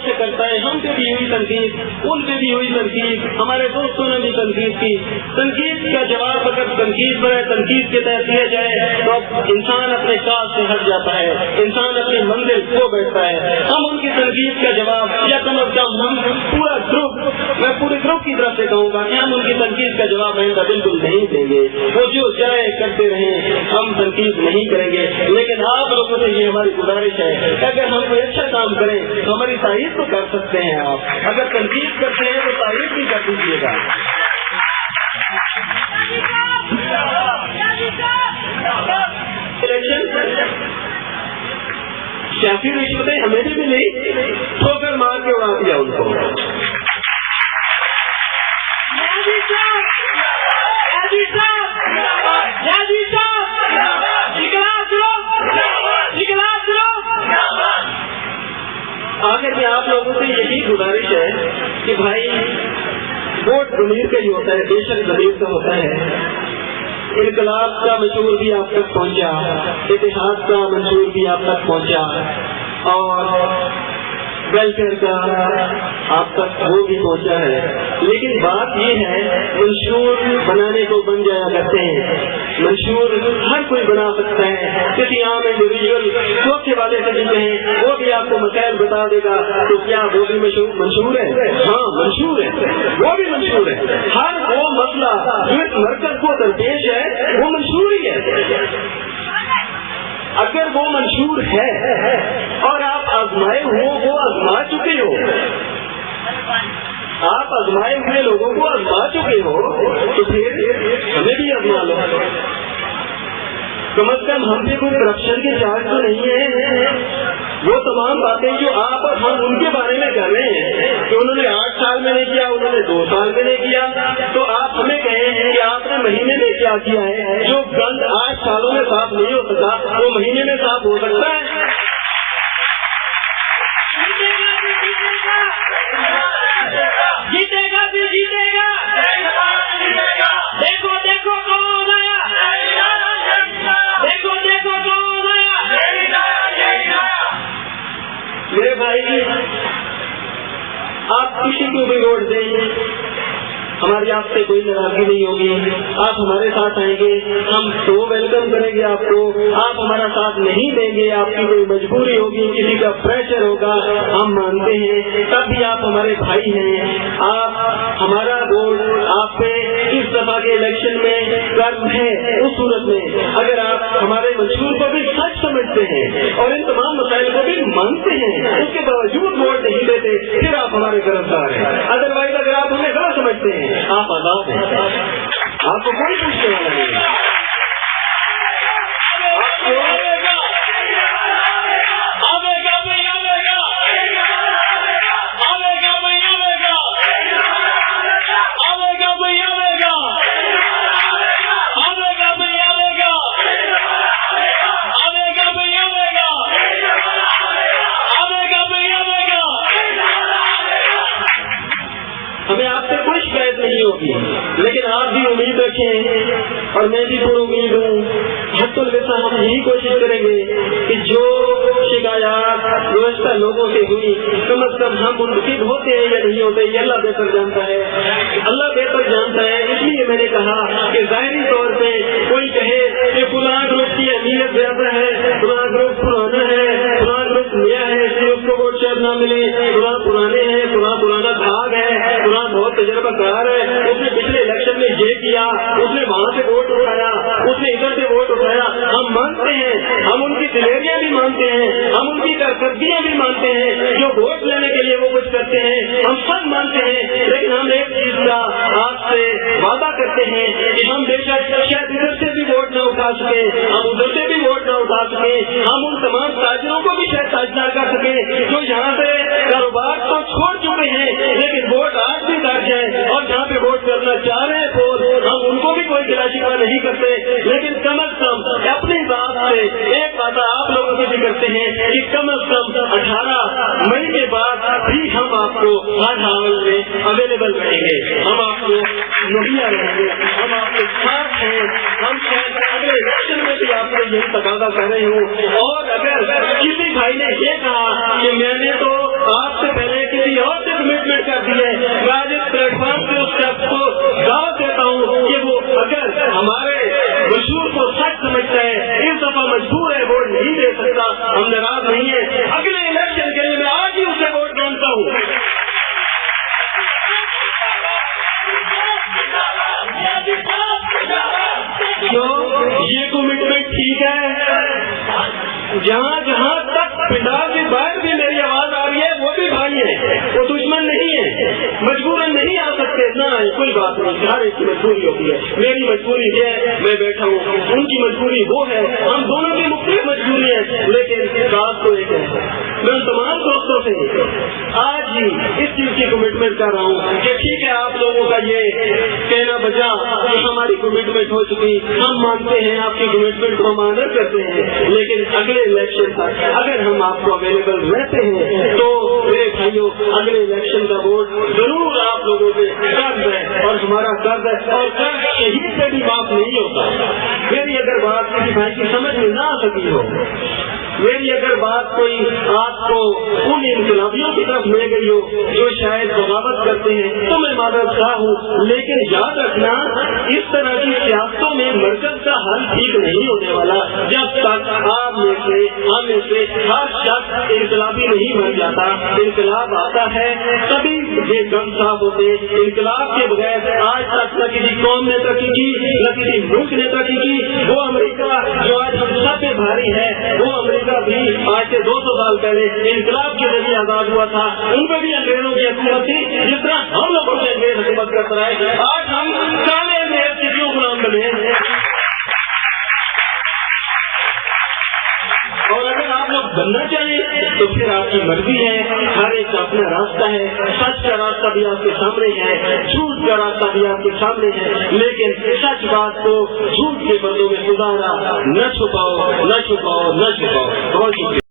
شوق سے کرتا ہے. ہم پہ بھی ہوئی تنقید, ان پہ بھی ہوئی تنقید, ہمارے دوستوں نے بھی تنقید کی. تنقید کا جواب اگر تنقید پر تنقید کے تحت دیا جائے تو اب انسان اپنے کاج سے ہٹ جاتا ہے, انسان اپنی منزل کھو بیٹھتا ہے. ہم ان کی تنقید کا جواب, یا کم از کم ہم پورا گروپ, میں پورے گروپ کی طرف سے کہوں گا کہ ہم ان کی تنقید کا جواب آئندہ بالکل نہیں دیں گے. وہ جو چاہے کرتے رہیں, ہم تنقید نہیں کریں گے. لیکن آپ لوگوں سے یہ ہماری گزارش ہے کہ اگر ہم کوئی اچھا کام کریں تو ہماری تعریف تو کر سکتے ہیں آپ. اگر تنقید کرتے ہیں تو تعریف بھی کر دیجیے گا. سیاسی رشوتیں ہمیں بھی ملی, ٹھوکر مار کے اڑا دیا ان کو. آخر میں آپ لوگوں سے یہی گزارش ہے کہ بھائی ووٹ ضمیر کا ہی ہوتا ہے, بے شک ضمیر کا ہوتا ہے. انقلاب کا منشور بھی آپ تک پہنچا, اتحاد کا منشور بھی آپ تک پہنچا, اور ویلفیئر کا آپ تک وہ بھی پہنچا ہے. لیکن بات یہ ہے, منشور بنانے کو بن جایا کرتے ہیں. منشور ہر کوئی بنا سکتا ہے. کسی عام انڈیویجول چوتھے والے سے بھی کہیں, وہ بھی آپ کو مسائل بتا دے گا. تو کیا وہ بھی منشور ہے؟ ہاں منشور ہے, وہ بھی منشور ہے. ہر وہ مسئلہ جو اس مرکز کو درپیش ہے وہ منشور ہی ہے. اگر وہ منشور ہے اور آپ آزمائے ہو, وہ آزما چکے ہو, آپ آزمائے ہوئے لوگوں کو آزما چکے ہو, تو پھر ہمیں بھی آزما لو. کم از کم ہم سے کوئی کرپشن کے چارج تو نہیں ہے. وہ تمام باتیں جو آپ اور ہم ان کے بارے میں کر رہے ہیں کہ انہوں نے 8 سال میں نہیں کیا, انہوں نے 2 سال میں نہیں کیا, تو آپ ہمیں کہیں کہ آپ نے مہینے میں کیا کیا ہے. جو گند 8 سالوں میں صاف نہیں ہو سکا وہ مہینے میں صاف ہو سکتا ہے. جیتے گا بھی جیتے گا. دیکھو دیکھو کون آیا, دیکھو دیکھو کون آیا. میرے بھائی, آپ کسی کو بھی ووٹ دیں, ہماری آپ سے کوئی ناراضگی نہیں ہوگی. آپ ہمارے ساتھ آئیں گے, ہم تو ویلکم کریں گے آپ کو. آپ ہمارا ساتھ نہیں دیں گے, آپ کی کوئی مجبوری ہوگی, کسی کا پریشر ہوگا, ہم مانتے ہیں, تب بھی آپ ہمارے بھائی ہیں. آپ ہمارا ووٹ آپ پہ اس دفعہ کے الیکشن میں کرم ہے. اس صورت میں اگر آپ ہمارے منشور کو بھی سچ سمجھتے ہیں اور ان تمام مسائل کو بھی مانتے ہیں, اس کے باوجود ووٹ نہیں دیتے, پھر آپ ہمارے طرفدار ہیں. ادر وائز اگر آپ ہمیں غلط سمجھتے ہیں, آپ آزاد ہیں, آپ کو کوئی پوچھنے والا نہیں ہے. ہمیں آپ سے کوئی شکایت نہیں ہوگی, لیکن آپ بھی امید رکھیں اور میں بھی پر امید ہوں. حد الوسع ہم یہی کوشش کریں گے کہ جو شکایات گزشتہ لوگوں سے ہوئی, کم از کم ہم منتخب ہوتے ہیں یا نہیں ہوتے یہ اللہ بہتر جانتا ہے. اللہ بہتر جانتا ہے. اس لیے میں نے کہا کہ ظاہری طور پہ کوئی کہے کہ فلاں گروپ کی اہمیت زیادہ ہے, فلاں گروپ پرانا ہے, فلاں گروپ نیا ہے, اس لیے اس کو ووٹ شاید نہ ملے, فلاں پرانے ہیں, فلاں پرانا بھاگ ہے, فلاں بہت تجربہ کار ہے, اس نے پچھلے الیکشن میں یہ کیا, اس نے وہاں سے ووٹ اٹھایا, اس نے ادھر سے ووٹ اٹھایا. ہم مانتے ہیں, ہم ان کی دلیریاں بھی مانتے ہیں, ہم ان کی کارکردگیاں بھی مانتے ہیں, جو ووٹ لینے کے لیے وہ کچھ کرتے ہیں, ہم سب مانتے ہیں. لیکن ہم ایک چیز کا آپ سے وعدہ کرتے ہیں کہ ہم بے شک شاید ادھر سے بھی ووٹ نہ اٹھا سکے, ہم ادھر سے بھی ووٹ نہ اٹھا سکے, ہم ان تمام تاجروں کو بھی شاید تاج نہ کر سکے جو یہاں سے کاروبار تو چھوڑ چکے ہیں لیکن ووٹ آج بھی درج ہے, اور جہاں پہ ووٹ کرنا چاہ رہے ہیں ہم ان کو بھی کوئی گلا شکوا نہیں کرتے. لیکن کم از کم اپنی ذات سے ایک بات آپ لوگوں سے بھی کرتے ہیں کہ کم از کم 18 مئی کے بعد بھی ہم آپ کو ہر حال میں اویلیبل رہیں گے, ہم آپ کو مہیا رہیں گے, ہم آپ کے ساتھ ہیں. ہم شاید اگلے الیکشن میں بھی آپ کو یہی تقاضا کر رہے ہوں. اور اگر کسی بھائی نے یہ کہا کہ میں نے تو آپ سے پہلے ہمارے مشہور کو سچ سمجھتا ہے، اس دفعہ مجبور ہے، ووٹ نہیں دے سکتا، ہم ناراض نہیں ہیں، اگلے الیکشن کے لیے میں آج ہی اسے ووٹ مانگتا ہوں۔ یہ کمٹمنٹ ٹھیک ہے، جہاں جہاں تک پنڈال کے باہر بھی میری آواز آ رہی ہے، وہ بھی بھائی ہیں، وہ دشمن نہیں ہے، مجبوراً نہیں آ سکتے، نہ کوئی بات نہیں، ہر ایک کی مجبوری ہوتی ہے، میری مجبوری یہ ہے میں بیٹھا ہوں، ان کی مجبوری وہ ہے، ہم دونوں کی مختلف مجبوری ہے، لیکن بات تو ایک ہے۔ میں تمام دوستوں سے آج ہی اس چیز کی کمٹمنٹ کر رہا ہوں کہ ٹھیک ہے، آپ لوگوں کا یہ کہنا بجا کہ ہماری کمٹمنٹ ہو چکی، ہم مانتے ہیں آپ کی کمٹمنٹ کو، ہم آنر کرتے ہیں، لیکن اگلے الیکشن تک اگر ہم آپ کو اویلیبل رہتے ہیں تو میرے بھائیوں اگلے الیکشن کا ووٹ ضرور آپ لوگوں کے قرض ہے، اور ہمارا قرض ہے، اور قرض شہید سے بھی معاف نہیں ہوتا۔ میری اگر بات کسی بھائی کی سمجھ میں نہ آ سکی ہو، میری اگر بات کوئی آپ کو ان انقلابیوں کی طرف لے گئی ہو جو شاید بغاوت کرتے ہیں، تو میں معذرت خواہ ہوں، لیکن یاد رکھنا اس طرح کی سیاستوں میں مرکز کا حل ٹھیک نہیں ہونے والا جب تک آپ میں سے ہم میں سے ہر شخص انقلابی نہیں بن جاتا۔ انقلاب آتا ہے تبھی یہ گم صاف ہوتے، انقلاب کے بغیر آج تک نہ کسی قوم نے ترقی کی، نہ کسی ملک نے ترقی کی۔ وہ امریکہ جو آج ہم سب پہ بھاری ہے، وہ امریکہ بھی آج سے 200 سال پہلے انقلاب کے ذریعے آزاد ہوا تھا، ان پہ بھی انگریزوں کی حکومت تھی، جس طرح ہم لوگوں سے انگریز حکومت کرتا رہے۔ آج ہم کالے انگریز کے کیوں غلام بنے؟ اور اگر آپ لوگ بننا چاہیں تو پھر آپ کی مرضی ہے، ہر ایک کا اپنا راستہ ہے، سچ کا راستہ بھی آپ کے سامنے ہے، جھوٹ کا راستہ بھی آپ کے سامنے ہے، لیکن سچ بات کو جھوٹ کے بندوں میں سدھارا، نہ چھپاؤ، نہ چھپاؤ، نہ چھپاؤ۔ بہت شکریہ۔